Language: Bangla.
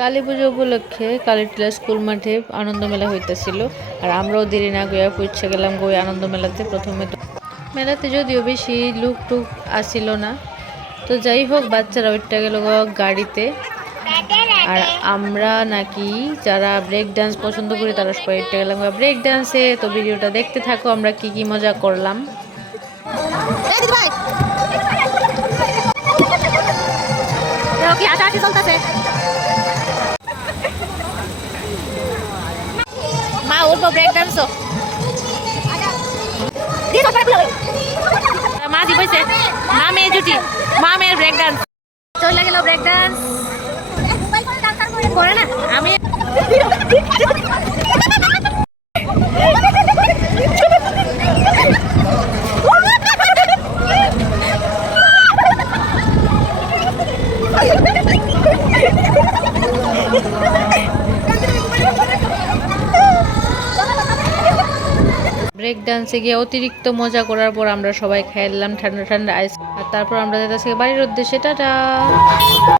কালী পুজো উপলক্ষে কালীটিলা স্কুল মাঠে আনন্দ মেলা হইতেছিল। আর আমরাও দেরি না গিয়া পৌঁছে গেলাম ওই আনন্দ মেলাতে। প্রথমে তো মেলাতে যদিও বেশি লুক টুক আসিল না, তো যাই হোক বাচ্চারা ওইটা গেল গাড়িতে। আর আমরা নাকি যারা ব্রেক ডান্স পছন্দ করি তারা সবাই ওইটা গেলাম ব্রেক ডান্সে। তো ভিডিওটা দেখতে থাকো আমরা কি কি মজা করলাম। মা উঠবো ব্রেক ডান্সও মা জি বইছে মা মেয়ে জুটি মা মেয়ের ব্রেক ডান্স চলে গেল। ব্রেক ডান্স করে না আমি ব্রেক ডান্সে গিয়ে অতিরিক্ত মজা করার পর আমরা সবাই খেলাম ঠান্ডা ঠান্ডা আইস। আর তারপর আমরা যেতেছি বাড়ির উদ্দেশ্যে। টাটা।